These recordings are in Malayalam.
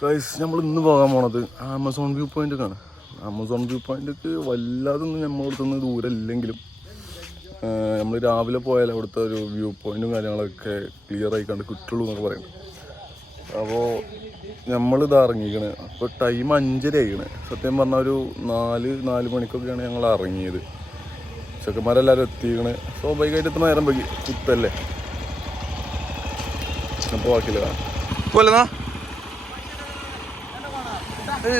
ഗൈസ് നമ്മൾ ഇന്ന് പോകാൻ പോണത് ആമസോൺ വ്യൂ പോയിന്റിലേക്കാണ്. ആമസോൺ വ്യൂ പോയിന്റിലേക്ക് വല്ലാതൊന്നും നമ്മളടുത്തുനിന്ന് ദൂരം ഇല്ലെങ്കിലും നമ്മൾ രാവിലെ പോയാൽ അവിടുത്തെ ഒരു വ്യൂ പോയിന്റും കാര്യങ്ങളൊക്കെ ക്ലിയർ ആയി കണ്ട് കിട്ടുള്ളൂ എന്നൊക്കെ പറയുന്നത്. അപ്പോൾ നമ്മളിത് ഇറങ്ങിക്കണ്. അപ്പോൾ ടൈം 5:30 ആയിക്കണ്. സത്യം പറഞ്ഞാൽ ഒരു 4 മണിക്കൊക്കെയാണ് ഞങ്ങൾ ഇറങ്ങിയത്. ചെക്കന്മാരെല്ലാവരും എത്തിക്കണ്. സ്വാഭാവികമായിട്ട് എത്തുന്ന നേരം പോയി കുത്തല്ലേ. അപ്പോൾ ബാക്കിയില്ല കാണാം പോലെന്നാ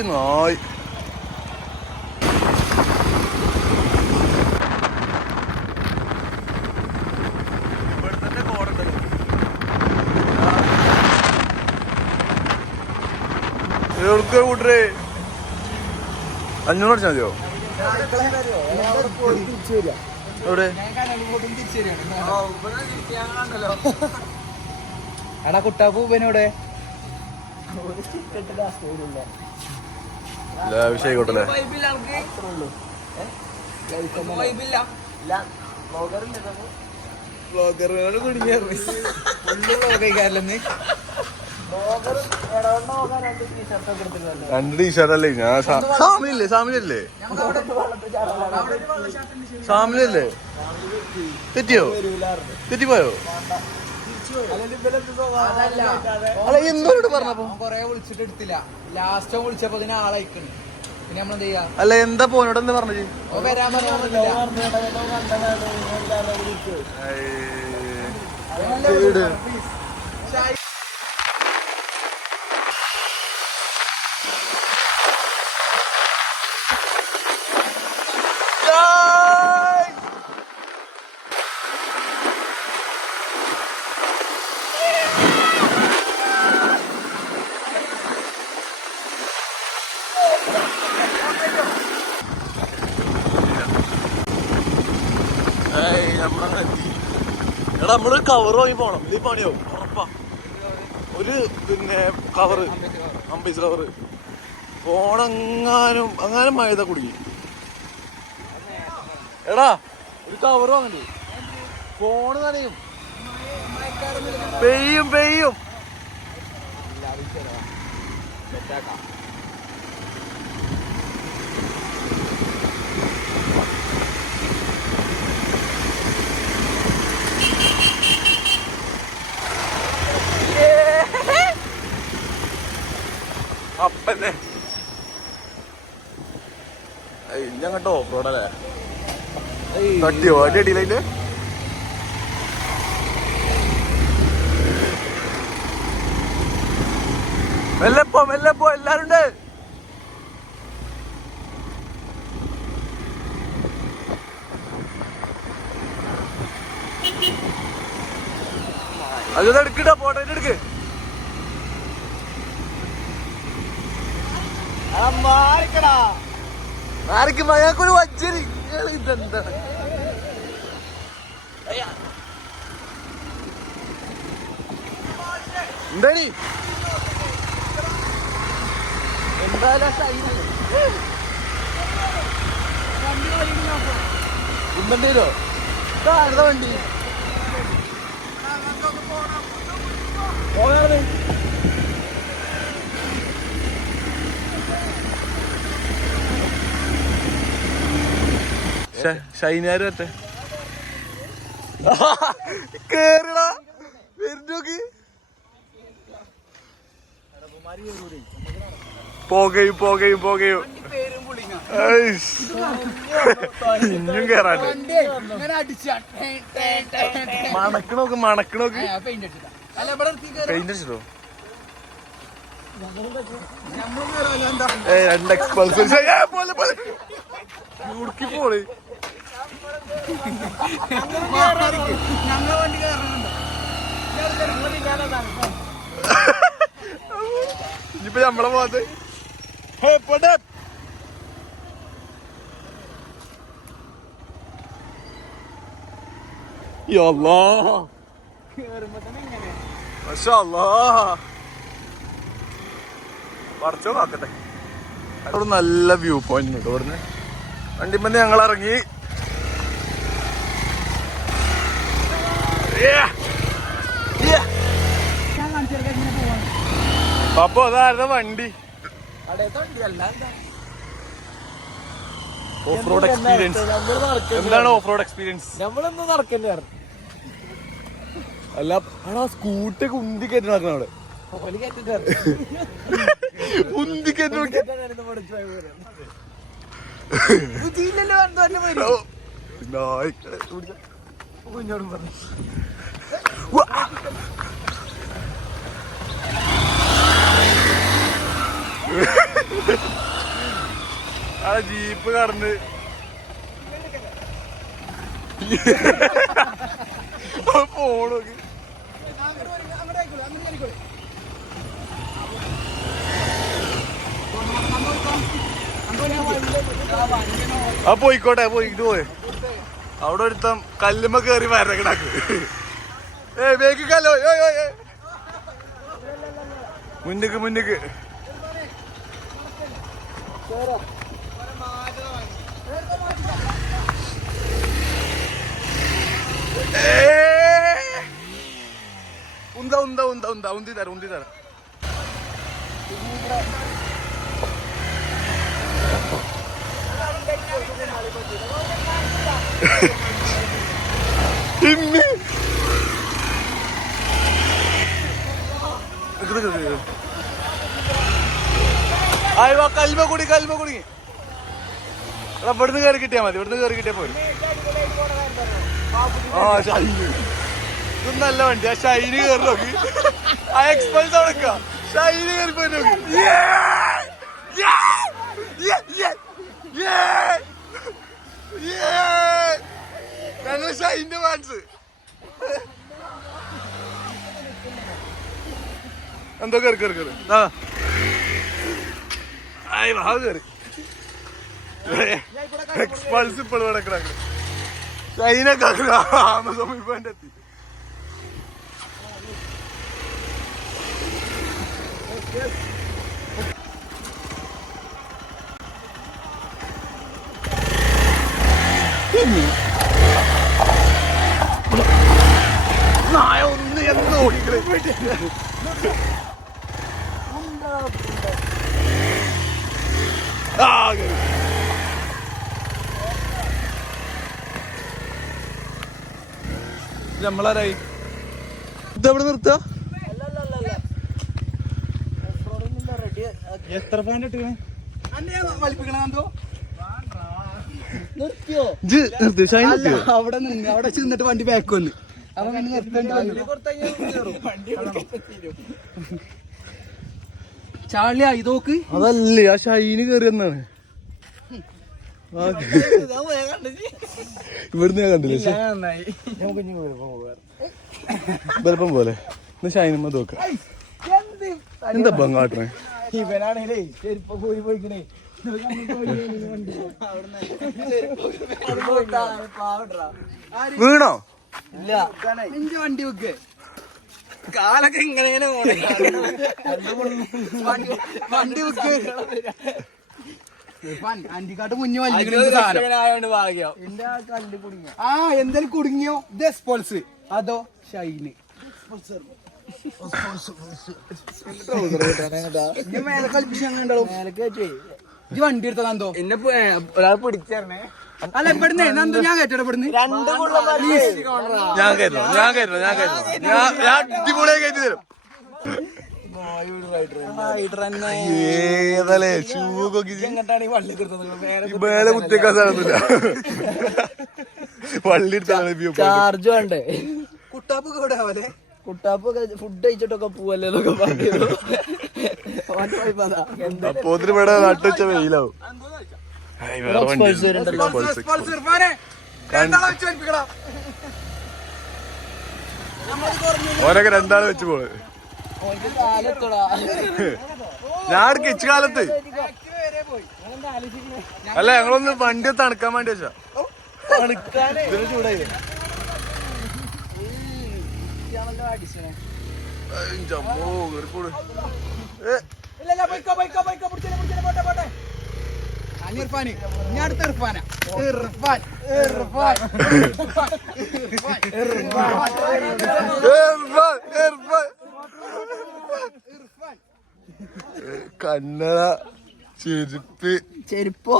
നായ് എവിടെ കൂട്ടരേ 500 അടിച്ചാൽ മതിയോ? എവിടെ എടാ കുട്ടാപ്പൂപ്പനോടെ വിഷയമായിക്കോട്ടല്ലേ. രണ്ട് ടീഷർട്ടല്ലേ ഞാൻ സാമിലല്ലേ തെറ്റിപ്പോയോ? എന്തോട് പറഞ്ഞപ്പോ കൊറേ വിളിച്ചിട്ട് എടുത്തില്ല. ലാസ്റ്റ് വിളിച്ചപ്പോ ഇതിന് ആളയക്കണ്. പിന്നെ നമ്മളെന്ത് ചെയ്യാ? അല്ല എന്താ പോനോട് എന്താ പറഞ്ഞത്? വരാൻ പറഞ്ഞില്ല. എടാ നമ്മള് കവർ വാങ്ങി പോണം. ഇത് പണിയാവും ഉറപ്പാ. ഒരു പിന്നെ കവറ് 50 കവറ് പോണെങ്ങാനും മഴ കുടുങ്ങി. എടാ ഒരു കവർ വാങ്ങണ്ടേ? ഫോണ് നനയും. പെയ്യും അപ്പന്നെ ഇല്ലങ്ങട്ടോ ഓഫ് റോഡല്ലേ. തട്ടിയോ അടി അടിയിലതിന്റെ? മെല്ലപ്പോ എല്ലാരും ഉണ്ട്. അത് എടുക്കട്ടാ, ഫോട്ടോ എടുക്ക്. ആർക്കും അയാൾക്കൊരു വജ്ജരി ഇതെന്താണ്? എന്താണീ ഉണ്ടോ അടുത്ത വണ്ടി പോകാറ്. ഷൈനാര് മറ്റേ കേറിടാ വരുന്നോക്ക്. പോകയും ഇഞ്ഞും കേറാണ്ട് മണക്കണോക്ക് പെയിന്റ് അടിച്ചിട്ടോ? 2 എക്സ്പൾസ് പോലെ ഉടുക്കി പോള്. ഇനിയിപ്പോ നമ്മളെ പോകാത്ത കുറച്ചോ നോക്കട്ടെ. അവിടെ നല്ല വ്യൂ പോയിന്റ് ഉണ്ട്. ഇവിടുന്ന് വണ്ടിമ്മന്ന് ഞങ്ങൾ ഇറങ്ങി. അപ്പൊ അതായിരുന്നു വണ്ടി. ഓഫ് റോഡ് എക്സ്പീരിയൻസ് എന്താണ്? ഓഫ് റോഡ് എക്സ്പീരിയൻസ് നമ്മളെന്താ നടക്കണ്ടേ? അല്ല സ്കൂട്ടി ഉന്തി കയറ്റി നടക്കണം അവിടെ. ഉന്തി കയറ്റി കുഞ്ഞോടും പറഞ്ഞു ആ ജീപ്പ് കടന്ന് പോണോക്ക് ആ പോയിക്കോട്ടെ പോയിട്ട് പോയെ. അവിടെ ഒരുത്തം കല്ലുമ്മ കേറി വരക്കണാക്ക്. ബേക്ക് കല്ലോ മുന്നിക്ക് മുന്നിക്ക്. ഉന്ത ഉന്ത ഉന്ത ഉന്ത ഉന്തി തരാം ഉന്തി തരാം. ഇന്ന് ആയിവാ കൽമ കുടി ഇവിടുന്ന് കയറി കിട്ടിയാ മതി. ഇവിടുന്ന് കയറി കിട്ടിയാ പോലും. ആ ഷൈന് ഇത് നല്ല വണ്ടി. ആ ഷൈന് കയറി നോക്കി. ആ എക്സ്പൾസ് അവിടെക്ക ഷൈന് കയറി പോയി നോക്കി. ഞങ്ങൾ ഷൈന്റെ ഫാൻസ്. എന്തോ കയറി കയറി കയറി കയറി എക്സ്പൾസ് ഇപ്പോൾ കിടക്കണ ഷൈനൊക്കെ ആമസോൺ പോയിന്റ് എത്തി. നായ ഒന്ന് എന്ന് ഓടിക്കളെ നമ്മളാരായി ഇതെവിടെ നിർത്ത? എത്ര പാൻറ് ഇട്ടേ? അവിടെ നിന്ന് അവിടെ ചെന്നിട്ട് വണ്ടി ബാക്ക് വന്ന് ചാളിയാ ഇതോക്ക്. അതല്ലേ ആ ഷൈന് കയറി എന്നാണ്. ഇവിടുന്ന് ഞാൻ കണ്ടില്ലേ ബലപ്പം പോലെ. ഷൈനും നോക്ക എന്താ ബങ്ങാട്ടണേ. ഇവനാണേ ചെരുപ്പ് പോയി പോയിക്കണേ. വീണോ? ഇല്ല എന്റെ വണ്ടി വെക്ക്. കാലൊക്കെ ഇങ്ങനെ പോണേ. വണ്ടി വെക്ക്. അന്റിക്കാട്ട് മുന്നേ ആ എന്തായാലും കുടുങ്ങിയോ? ഇത് എക്സ്പോൾസ് അതോ ഷൈന് മേലെ കളിപ്പിച്ചോ. ഇത് വണ്ടി എടുത്ത നന്തോ എന്നെ ഒരാൾ പിടിച്ചേ. അല്ല ഇവിടുന്ന് നന്തോ ഞാൻ കയറ്റോ ഇവിടുന്ന് ഞാൻ അടിപൊളിയായി കയറ്റി തരും. ഏതല്ലേ ഷൂ മേലെ കുത്തിയേക്കാൻ സ്ഥലമൊന്നുമില്ല. വള്ളി എടുത്താണ് ചാർജ് വേണ്ടേ? കുട്ടാപ്പ് കുട്ടാപ്പ് ഫുഡ് കഴിച്ചിട്ടൊക്കെ പോവല്ലേ അപ്പൊ ഇവിടെ നട്ടുവെച്ച വെയിലാവും. ഓനൊക്കെ രണ്ടാള് വെച്ച് പോണ്. ഞാൻ കിച്ച് കാലത്ത് അല്ല ഞങ്ങളൊന്ന് വണ്ടി തണുക്കാൻ വേണ്ടി വെച്ചാ. ചൂടായി കന്നഡ ചെരുപ്പ് ചെരുപ്പോ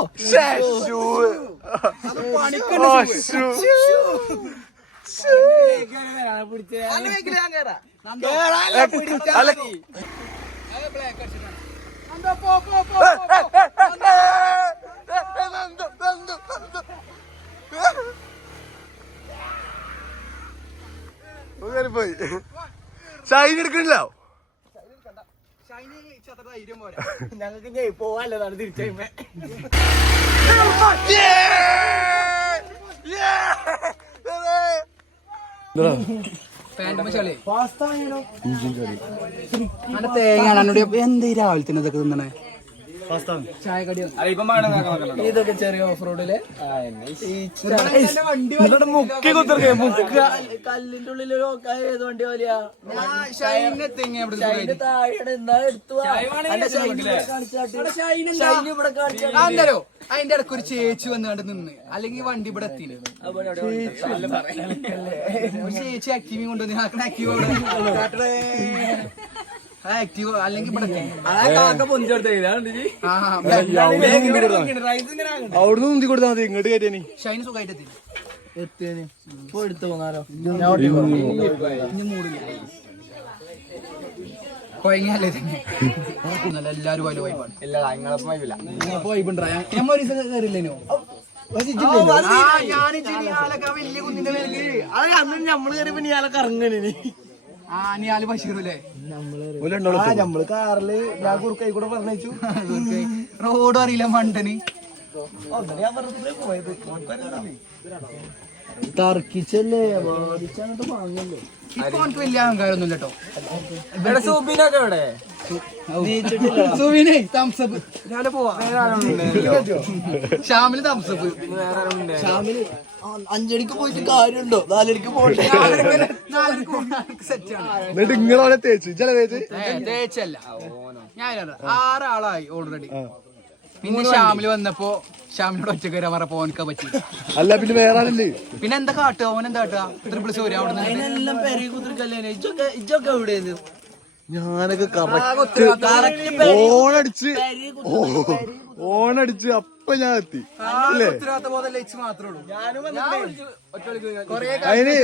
പോയി ഷൈൻ എടുക്കണില്ല ഞങ്ങൾക്ക് പോവാല്ലതാണ് തിരിച്ചു തേങ്ങ എന്ത് രാവിലെ ഇതൊക്കെ തിന്നണേ ചായക്കടി ഇതൊക്കെ ചെറിയ ഓഫ് റോഡില് കല്ലിന്റെ ഉള്ളിൽ ഏത് വണ്ടി വലിയ അതിന്റെ ഇടയ്ക്ക് ഒരു ചേച്ചി വന്നുകൊണ്ട് നിന്ന് അല്ലെങ്കിൽ വണ്ടി ഇവിടെ എത്തി ചേച്ചി ആക്റ്റീവ് കൊണ്ടുവന്ന് ആക്റ്റീവ് അല്ലെങ്കിൽ അവിടുന്ന് മുന്തി കൊടുത്താൽ മതി ഇങ്ങോട്ട് കയറ്റിയാനി ഷൈന് സുഖമായിട്ട് എത്തിയേന് ഇപ്പൊ എടുത്തു പോന്നാലോ മൂടില്ല കൊയങ്ങല്ലേ തന്നെ എല്ലാരും വലിയ വൈബാണ് കയറില്ലേനോ വലിയ കുന്നിന്റെ മേലേക്ക് നമ്മള് കയറിയപ്പോ നീയാലൊക്കെ ഇറങ്ങണേ നീയാല് ബഷീറല്ലേ നമ്മള് കാറില് ഞാൻ കുറുക്കായി കൂടെ പറഞ്ഞു റോഡ് അറിയില്ല മണ്ടന് തർക്കിച്ചല്ലേ ബാധിച്ചങ്ങോട്ട് വാങ്ങല്ലേ ഇപ്പൊ എനിക്ക് വലിയ അഹങ്കാരൊന്നും കേട്ടോ സുബീനെ തംസപ്പ് രാവിലെ പോവാ ഷാമില് തംസപ്പ് ഷാമില് 5 മണിക്ക് പോയിട്ട് കാര്യമുണ്ടോ 4 മണിക്ക് പോകണ്ടേ നിങ്ങളെ തേച്ചു തേച്ചല്ല ഞാൻ 6 ആളായി ഓൾറെഡി പിന്നെ ഷാമില് വന്നപ്പോ ഷാമിനോട് ഒറ്റ കയറാൻ പറഞ്ഞ പോവാൻ പറ്റി അല്ല പിന്നെ വേറെ ആളല്ലേ പിന്നെ എന്താ കാട്ടുക ഓൻ എന്താ കാട്ടുക ത്രിപിൾ സോറി അവിടെ ഞാനൊക്കെ ഓണടിച്ച് അപ്പൊ ഞാൻ എത്തി അതിന്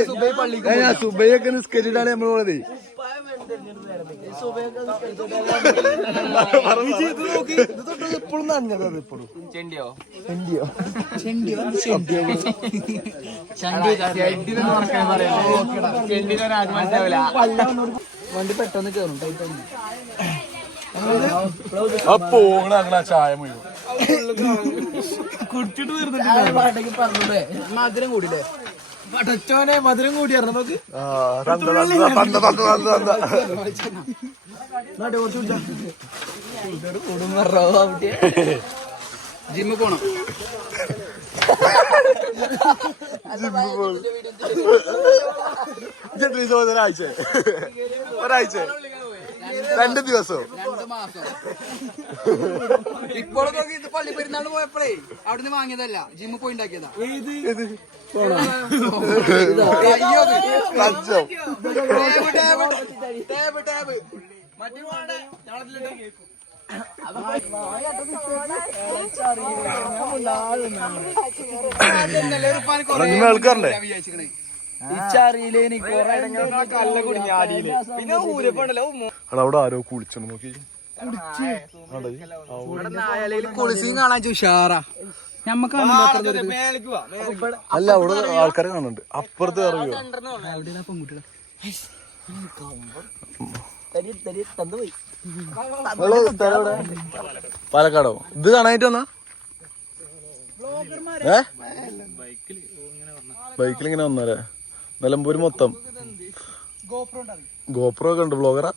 ഞാൻ സുബൈയൊക്കെ നിസ്കരിച്ചിട്ടാണ് നമ്മൾ പോണത് ഇപ്പോഴും നനഞ്ഞത് ഇപ്പോഴും വണ്ടി പെട്ടെന്ന് കേറും അപ്പൊ ചായ മുഴുവൻ കുടിച്ചിട്ട് പറഞ്ഞേ മധുരം കൂടില്ലേ പടച്ചോനെ മധുരം കൂടിയായിരുന്നു നമുക്ക് ജിമ്മ് പോണം ഒരാഴ്ച 2 ദിവസം 2 മാസം ഇപ്പോൾ പള്ളി പെരുന്നാൾ പോയപ്പോഴേ അവിടുന്ന് വാങ്ങിയതല്ല ജിമ്മിൽ പോയി ഉണ്ടാക്കിയതാ അവിടെ ആരോ കുളിച്ചു നോക്കി കുളിസിയും കാണാൻ ഉഷാറാ ഞമ്മക്ക് അല്ല അവിടെ ആൾക്കാരെ കാണുന്നുണ്ട് അപ്പുറത്ത് ഇറങ്ങിയോ പാലക്കാടോ ഇത് കാണാനായിട്ട് വന്നാ ബൈക്കിൽ ഇങ്ങനെ വന്നാലേ നിലമ്പൂര് മൊത്തം ഗോപ്രോ ഒക്കെ ഉണ്ട് ബ്ലോഗറാ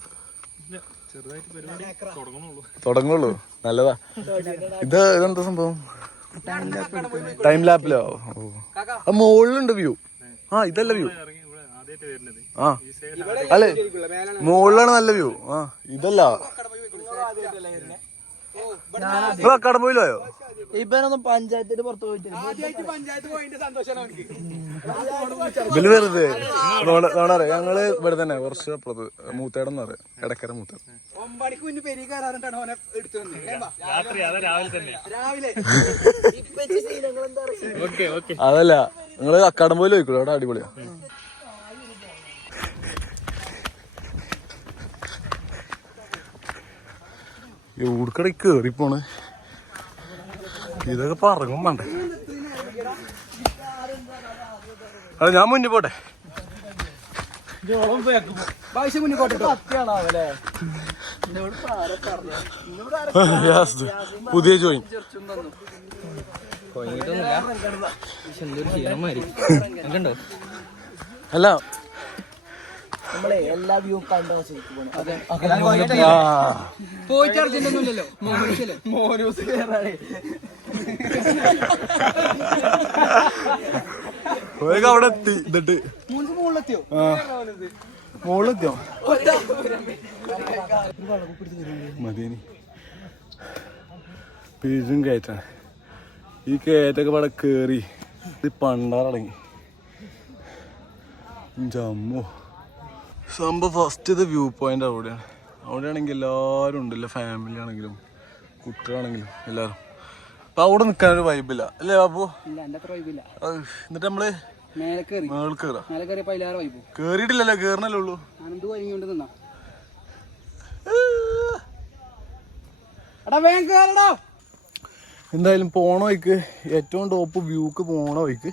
തുടങ്ങുള്ളൂ നല്ലതാ ഇതെന്താ സംഭവം ടൈം ലാപ്പിലോ ആ മുകളിലുണ്ട് വ്യൂ ആ ഇതല്ല വ്യൂ ആ അല്ലേ മുകളിലാണ് നല്ല വ്യൂ ആ ഇതല്ല കട പോയില്ലോയോ ഇവനൊന്നും പഞ്ചായത്തിന്റെ പുറത്ത് പോയിട്ട് വെറുതെ ഞങ്ങള് ഇവിടെ തന്നെ കുറച്ച് അപ്പുറത്ത് മൂത്തേടെന്ന് പറയാം എടക്കര മൂത്തേടം 9 മണിക്ക് മുന്നേ പെരി കയറാറിട്ടാണ് ഓനെ എടുത്തു രാവിലെ അതല്ല നിങ്ങള് അക്കാഡമിയിൽ പോയിക്കോളൂ അവിടെ അടിപൊളിയാ. എവിടക്കട കേറിപ്പോണ് ഇതൊക്കെ പറങ്ങും വേണ്ടേ. അത് ഞാൻ മുന്നിൽ പോട്ടെ. പുതിയ ജോയിൻ അല്ല നമ്മളെ എല്ലാ വ്യൂ കണ്ടോ പോയിട്ട് അർജന്റൊന്നുമില്ലല്ലോ മോനൂസ് കേറാണേ അവിടെ എത്തി എന്നിട്ട് മുകളിലെത്തിയോ മോളെത്തിയോ മതിയനി പേരും കയറ്റാണ്. ഈ കയറ്റൊക്കെ ഇവിടെ കേറി ഇത് പണ്ടാറടങ്ങി ജമ്മു സംഭവം. ഫസ്റ്റ് ഇത് വ്യൂ പോയിന്റ് അവിടെയാണ്. അവിടെയാണെങ്കിൽ എല്ലാവരും ഉണ്ടല്ലോ, ഫാമിലി ആണെങ്കിലും കുട്ടികളാണെങ്കിലും എല്ലാവരും. അപ്പൊ അവിടെ നിൽക്കാനൊരു വൈബില്ല അല്ലേ ബാബു? എന്നിട്ട് നമ്മള് കേറിയിട്ടില്ലല്ലോ, കേറണല്ലേ ഉള്ളൂ. എന്തായാലും പോണ വഴിക്ക് ഏറ്റവും ടോപ്പ് വ്യൂക്ക് പോണ വഴിക്ക്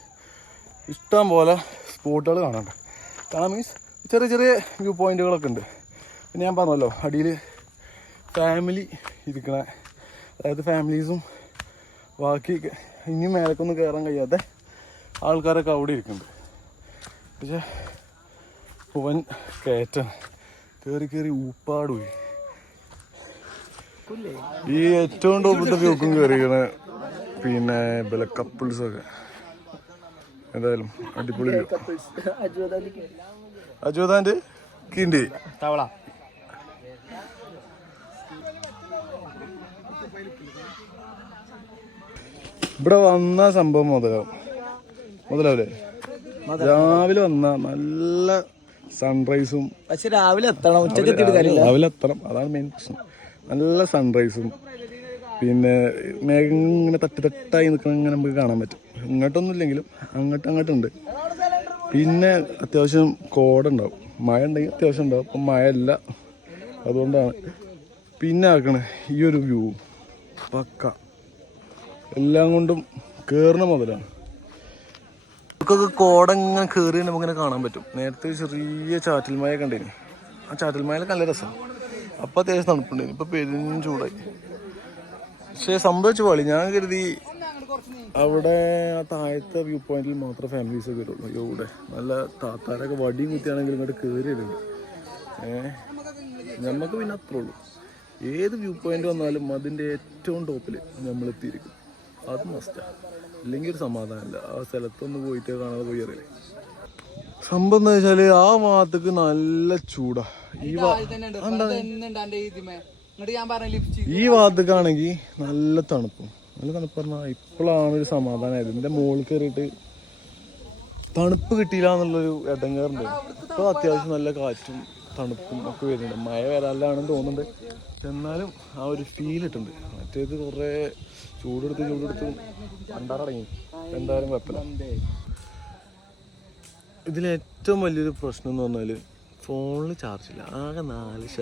ഇഷ്ടം പോലെ സ്പോട്ടുകൾ കാണാണ്ട്. കാണാൻ മീൻസ് ചെറിയ ചെറിയ വ്യൂ പോയിന്റുകളൊക്കെ ഉണ്ട്. പിന്നെ ഞാൻ പറഞ്ഞല്ലോ അടിയിൽ ഫാമിലി ഇരിക്കണ, അതായത് ഫാമിലീസും ബാക്കി ഇനിയും മേലേക്കൊന്നും കയറാൻ കഴിയാത്ത ആൾക്കാരൊക്കെ അവിടെ ഇരിക്കുന്നുണ്ട്. പക്ഷേ പൂവൻ കയറ്റാണ്, കയറി കയറി ഊപ്പാട് പോയി. ഈ ഏറ്റവും ടോപ്പിലത്തെ വ്യൂക്കും കയറിയാണ്. പിന്നെ ബല കപ്പിൾസൊക്കെ എന്തായാലും അടിപൊളി. അജോദാന്റെ കിണ്ടി തവള ഇവിടെ വന്ന സംഭവം മുതലാവില്ലേ? രാവിലെ വന്ന നല്ല സൺറൈസും. പക്ഷെ രാവിലെ എത്തണം, രാവിലെ എത്തണം, അതാണ് മെയിൻ പ്രശ്നം. നല്ല സൺറൈസും പിന്നെ മേഘം ഇങ്ങനെ തട്ടായി നിൽക്കണം, ഇങ്ങനെ നമുക്ക് കാണാൻ പറ്റും. ഇങ്ങോട്ടൊന്നും ഇല്ലെങ്കിലും അങ്ങോട്ടുണ്ട്. പിന്നെ അത്യാവശ്യം കോടുണ്ടാവും, മഴ ഉണ്ടെങ്കിൽ അത്യാവശ്യം ഉണ്ടാവും. അപ്പം മഴയല്ല, അതുകൊണ്ടാണ്. പിന്നെ ആക്കണേ ഈ ഒരു വ്യൂ പക്ക എല്ലാം കൊണ്ടും കയറണ മുതലാണ്. നമുക്കൊക്കെ കോടങ്ങനെ കയറി നമുക്കിങ്ങനെ കാണാൻ പറ്റും. നേരത്തെ ചെറിയ ചാറ്റൽ മഴ കണ്ടിന്, ആ ചാറ്റൽ മഴയിലൊക്കെ നല്ല രസമാണ്. അപ്പം അത്യാവശ്യം തണുപ്പുണ്ടായിരുന്നു, ഇപ്പം പെരും ചൂടായി. പക്ഷേ സംഭവിച്ചു പാളി. ഞാൻ കരുതി അവിടെ ആ താഴത്തെ വ്യൂ പോയിന്റിൽ മാത്രമേ ഫാമിലീസൊക്കെ വരുള്ളൂ. ഇവിടെ നല്ല താത്താരൊക്കെ വടിയും കുത്തിയാണെങ്കിലും ഇങ്ങോട്ട് കയറി വരുന്നുണ്ട്. നമുക്ക് പിന്നെ അത്രേ ഉള്ളൂ. ഏത് വ്യൂ പോയിന്റ് വന്നാലും അതിൻ്റെ ഏറ്റവും ടോപ്പിൽ നമ്മൾ എത്തിയിരിക്കും, അത് മസ്റ്റാണ്. ഇല്ലെങ്കിൽ ഒരു സമാധാനമില്ല. ആ സ്ഥലത്തൊന്ന് പോയിട്ട് കാണാതെ പോയി അറിയില്ലേ. സംഭവം എന്താ വെച്ചാല് ആ ഭാഗത്തേക്ക് നല്ല ചൂടാ. ഈ ഭാഗത്തേക്കാണെങ്കിൽ നല്ല തണുപ്പും. നല്ല തണുപ്പ് പറഞ്ഞാൽ ഇപ്പോഴാണ് ഒരു സമാധാനമായത്. ഇതിന്റെ മുകളിൽ കയറിയിട്ട് തണുപ്പ് കിട്ടിയില്ല എന്നുള്ളൊരു ഇടങ്ങേറുണ്ട്. ഇപ്പോൾ അത്യാവശ്യം നല്ല കാറ്റും തണുപ്പും ഒക്കെ വരുന്നുണ്ട്. മഴ വരാനാണെന്ന് തോന്നുന്നുണ്ട്, എന്നാലും ആ ഒരു ഫീൽ ഇട്ടുണ്ട്. മറ്റേത് കുറേ ചൂടെടുത്ത് പണ്ടാറടങ്ങി. എന്തായാലും കുഴപ്പമില്ല. ഇതിലേറ്റവും വലിയൊരു പ്രശ്നം എന്ന് പറഞ്ഞാൽ ഫോണിൽ ചാർജില്ല, ആകെ 4%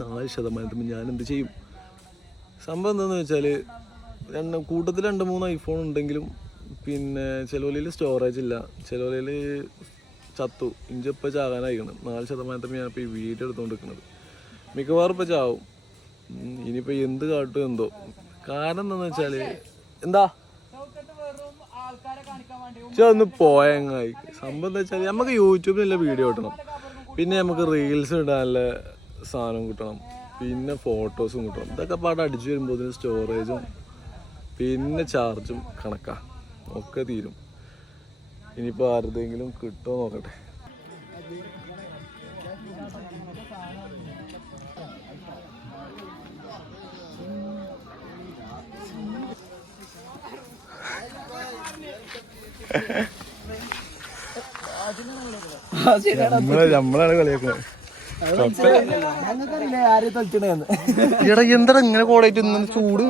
4% ഞാൻ എന്ത് ചെയ്യും? സംഭവം എന്താണെന്ന് വെച്ചാൽ കൂട്ടത്തിൽ 2-3 ഐഫോൺ ഉണ്ടെങ്കിലും പിന്നെ ചിലവരിൽ സ്റ്റോറേജ് ഇല്ല, ചിലവരിൽ ചത്തു. ഇഞ്ചപ്പം ചാകാനായിക്കണം. 4% ഞാനിപ്പോൾ ഈ വീഡിയോ എടുത്തുകൊണ്ടിരിക്കുന്നത്. മിക്കവാറും ഇപ്പോൾ ചാവും. ഇനിയിപ്പോൾ എന്ത് കാട്ടും എന്തോ. കാരണം എന്താണെന്ന് വെച്ചാൽ എന്താ ഒന്ന് പോയങ്ങായി. സംഭവം എന്താ വെച്ചാൽ നമുക്ക് യൂട്യൂബിലുള്ള വീഡിയോ കിട്ടണം, പിന്നെ നമുക്ക് റീൽസ് ഇടാനുള്ള സാധനം കിട്ടണം, പിന്നെ ഫോട്ടോസും കിട്ടണം. ഇതൊക്കെ പാടെ അടിച്ചു വരുമ്പോൾ ഇതിന് സ്റ്റോറേജും പിന്നെ ചാർജും കണക്കാ ഒക്കെ തീരും. ഇനിയിപ്പോൾ ആരുടെയെങ്കിലും കിട്ടുമോ നോക്കട്ടെ. നമ്മളാണ് കളിയാക്കുന്നത്. ഞങ്ങൾക്കറിയില്ലേ ആരെയും തൊലിച്ചണേന്ന്. എടാ എന്താ ഇങ്ങനെ കോടായിട്ട് ചൂട്.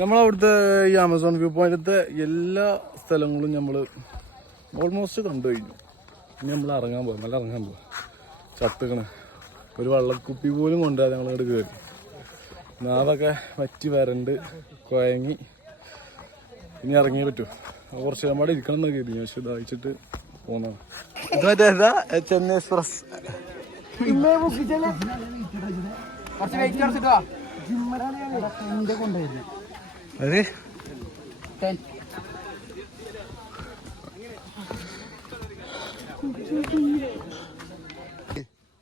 നമ്മളവിടുത്തെ ഈ ആമസോൺ വ്യൂ പോയിന്റത്തെ എല്ലാ സ്ഥലങ്ങളും നമ്മൾ ഓൾമോസ്റ്റ് കണ്ടു കഴിഞ്ഞു. ഇനി നമ്മൾ ഇറങ്ങാൻ പോകാം, നല്ല ഇറങ്ങാൻ പോവാം. ചത്തുക്കണ് ഒരു വള്ളക്കുപ്പി പോലും കൊണ്ടുപോകാതെ ഞങ്ങളിങ്ങോട്ട് കയറി. നാവൊക്കെ വറ്റി വരണ്ട് കുഴങ്ങി. ഇനി ഇറങ്ങിയേ പറ്റൂ. കുറച്ച് നമ്മുടെ ഇരിക്കണം എന്നൊക്കെ കരുതി, പക്ഷെ ദാഹിച്ചിട്ട് പോന്നതാണ്. ഇത് മറ്റേതാ ചെന്നൈ എക്സ്പ്രസ്. അതെ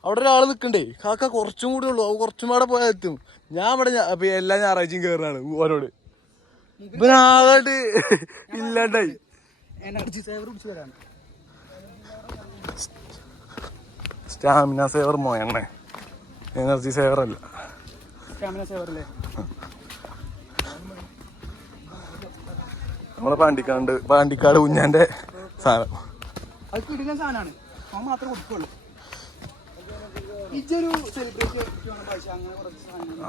അവിടെ ഒരാള് നിക്കണ്ടേ, കാക്ക കുറച്ചും കൂടെ ഉള്ളു, കുറച്ചും കൂടെ പോയാൽ എത്തും. ഞാൻ ഇവിടെ എല്ലാ ഞായറാഴ്ചയും കയറാണ് ഓരോട്. ഇവനാകാട്ട് ഇല്ലാണ്ടായി. സ്റ്റാമിന സേവർ മോയണ്ണേ, എനർജി സേവർ അല്ല. നമ്മളെ പാണ്ടിക്കാട് കുഞ്ഞാന്റെ സാധനം. അത് കിടുന്ന സാധനമാണ്, അവൻ മാത്രമേ കൊടുക്കുള്ളൂ.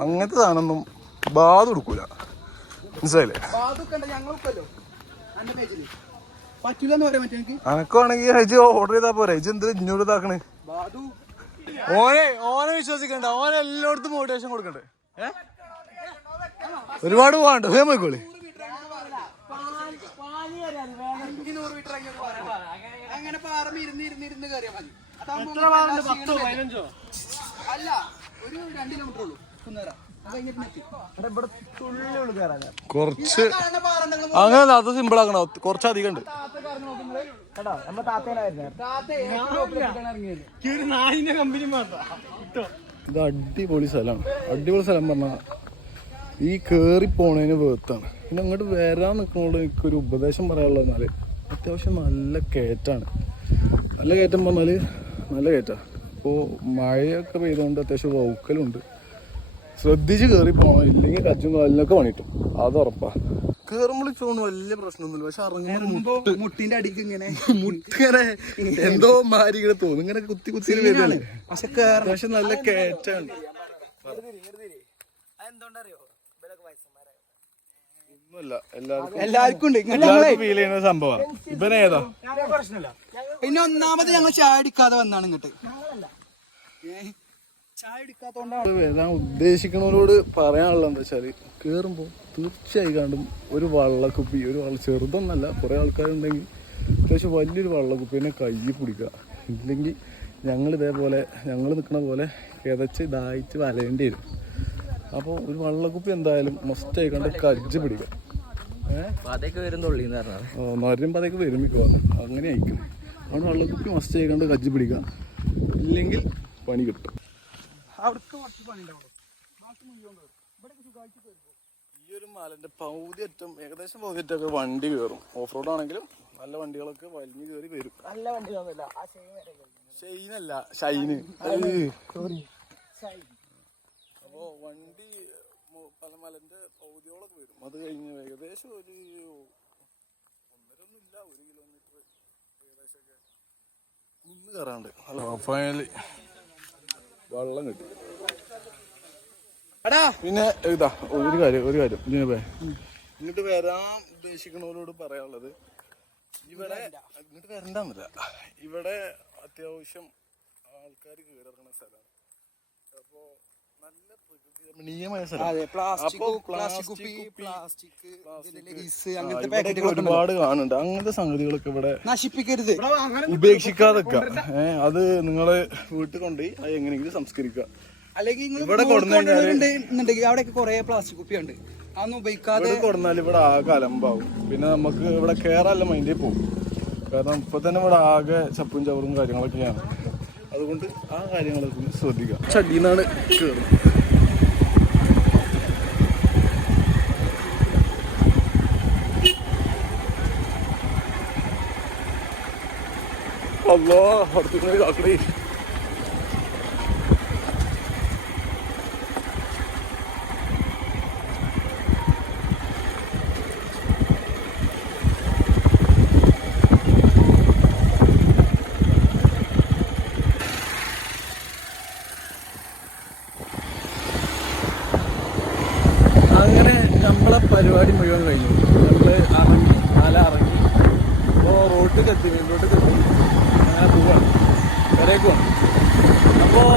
അങ്ങനത്തെ സാധനമൊന്നും ബാധ കൊടുക്കൂല, മനസ്സിലായില്ലേ? അനക്കാണെങ്കിൽ ഹജ് ഓർഡർ ചെയ്താ പോരെ. ഹജ് എന്ത് ഇഞ്ഞോട് ഇതാക്കണേ? ഓനെ വിശ്വസിക്കണ്ട, ഓനെ എല്ലായിടത്തും മോട്ടിവേഷൻ കൊടുക്കണ്ടേ? ഒരുപാട് പോകാണ്ട് പോയിക്കോളി. കുറച്ച് അങ്ങനെ അത് സിമ്പിൾ ആക്കണോ? കുറച്ചധികം ഉണ്ട്. ഇത് അടിപൊളി സ്ഥലമാണ്. അടിപൊളി സ്ഥലം പറഞ്ഞാൽ ഈ കേറി പോണതിന് വേർത്താണ്. പിന്നെ അങ്ങോട്ട് വരാൻ നിൽക്കുന്നതോട് എനിക്കൊരു ഉപദേശം പറയാനുള്ളത് എന്നാല് അത്യാവശ്യം നല്ല കയറ്റാണ്. നല്ല കയറ്റം പറഞ്ഞാൽ നല്ല കയറ്റാണ്. ഇപ്പോൾ മഴയൊക്കെ പെയ്തുകൊണ്ട് അത്യാവശ്യം വൗക്കലുണ്ട്. ശ്രദ്ധിച്ച് കയറി പോകണം, ഇല്ലെങ്കിൽ കച്ചും കാലിനൊക്കെ പണിയിട്ടും, അത് ഉറപ്പാ. കേറുമ്പോൾ ചോണ്ട് വലിയ പ്രശ്നമൊന്നുമില്ല, പക്ഷെ ഇറങ്ങുമ്പോൾ മുട്ടിന്റെ അടിക്ക് ഇങ്ങനെ മുട്ടിങ്ങനെ എന്തോ മാരി ഇങ്ങനെ തോന്നും. ഇങ്ങനെ കുത്തി കുത്തി വരുന്നല്ലേ. പക്ഷെ നല്ല കയറ്റാണ്. ഒന്നുമല്ല, എല്ലാവർക്കും ഫീൽ ചെയ്യുന്ന സംഭവം. ഇവനേതാ പിന്നെ ഒന്നാമത് ഞങ്ങൾ ചായ അടിക്കാതെ വന്നാണ് ഇങ്ങോട്ട്. ഞാൻ ഉദ്ദേശിക്കുന്നവരോട് പറയാനുള്ളത് എന്താ വെച്ചാല്, കേറുമ്പോ തീർച്ചയായും കണ്ടും ഒരു വള്ളക്കുപ്പി, ചെറുതൊന്നല്ല, കുറെ ആൾക്കാരുണ്ടെങ്കിൽ അത്യാവശ്യം വലിയൊരു വള്ളക്കുപ്പി തന്നെ കയ്യിൽ പിടിക്കുക. ഇല്ലെങ്കിൽ ഞങ്ങൾ നിൽക്കുന്ന പോലെ കിതച്ച് ദാഹിച്ച് വലയേണ്ടി വരും. അപ്പോൾ ഒരു വള്ളക്കുപ്പി എന്തായാലും മസ്റ്റായി കണ്ട് കജ്ജ് പിടിക്കുക. നരം പതയൊക്കെ വരും മിക്കവാറും, അങ്ങനെ ആയിക്കും. അവിടെ വള്ളക്കുപ്പി മസ്റ്റായി കണ്ട് കജ്ജ് പിടിക്കുക, ഇല്ലെങ്കിൽ പണി കിട്ടും. ഈ ഒരു മലന്റെ ഏകദേശം പകുതിയറ്റൊക്കെ വണ്ടി കയറും. ഓഫ് റോഡ് ആണെങ്കിലും നല്ല വണ്ടികളൊക്കെ വലിഞ്ഞു കയറി വരും. നല്ല വണ്ടികളൊന്നുമില്ല, ഷൈനല്ല ഷൈന്. അപ്പോ വണ്ടി പല മലന്റെ പകുതിയോളൊക്കെ വരും. അത് കഴിഞ്ഞ് ഏകദേശം ഒരു 1 കിലോമീറ്റർ ഏകദേശമൊക്കെ നിന്ന് കയറാണ്ട്. ഫൈനലി വെള്ളം കിട്ടി. പിന്നെ ഇതാ ഒരു കാര്യം ഇങ്ങോട്ട് വരാൻ ഉദ്ദേശിക്കുന്നവരോട് പറയാനുള്ളത്, ഇവിടെ ഇങ്ങോട്ട് വരണ്ടെന്നില്ല, ഇവിടെ അത്യാവശ്യം ആൾക്കാർ കയറിറങ്ങുന്ന സ്ഥലമാണ്. അപ്പോ നല്ല പ്രകൃതി രമണീയമായ ഒരുപാട് കാണുന്നുണ്ട്. അങ്ങനത്തെ സംഗതികളൊക്കെ ഇവിടെ നശിപ്പിക്കരുത്, ഉപേക്ഷിക്കാതൊക്കെ. അത് നിങ്ങള് വീട്ടിൽ കൊണ്ടുപോയി അത് എങ്ങനെയെങ്കിലും സംസ്കരിക്കുക. അല്ലെങ്കിൽ ഇവിടെ കൊടുന്നുണ്ടെങ്കിൽ അവിടെയൊക്കെ കുറെ പ്ലാസ്റ്റിക് കുപ്പിയുണ്ട്, അതൊന്നും ഉപയോഗിക്കാതെ കൊടുന്നാൽ ഇവിടെ ആകെ അലമ്പാവും. പിന്നെ നമുക്ക് ഇവിടെ കേറാല്ല മൈൻഡിൽ പോകും. കാരണം ഇപ്പൊ തന്നെ ഇവിടെ ആകെ ചപ്പും ചവറും കാര്യങ്ങളൊക്കെയാണ്. അതുകൊണ്ട് ആ കാര്യങ്ങളൊക്കെ ശ്രദ്ധിക്കാം. ചടിന്നാണ് കയറുന്നത്. അല്ലോ അടുത്ത് കാക്കടേ. നമ്മളെ പരിപാടി മുഴുവൻ കഴിഞ്ഞു. നമ്മൾ ഇറങ്ങി, ഇറങ്ങി ഇപ്പോൾ റോട്ടിലേക്ക് എത്തി, മെയിൻ റോട്ടിലേക്ക് എത്തി. അങ്ങനെ പോവാണ്, വരേക്ക് പോവാം. അപ്പോൾ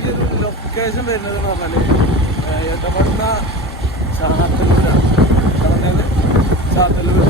ഈ ഒരു ലൊക്കേഷൻ വരുന്നത് എന്ന് പറഞ്ഞാൽ എടമണ്ണ ചാത്തല്ലൂരാണ്. ചാത്തല്ലൂർ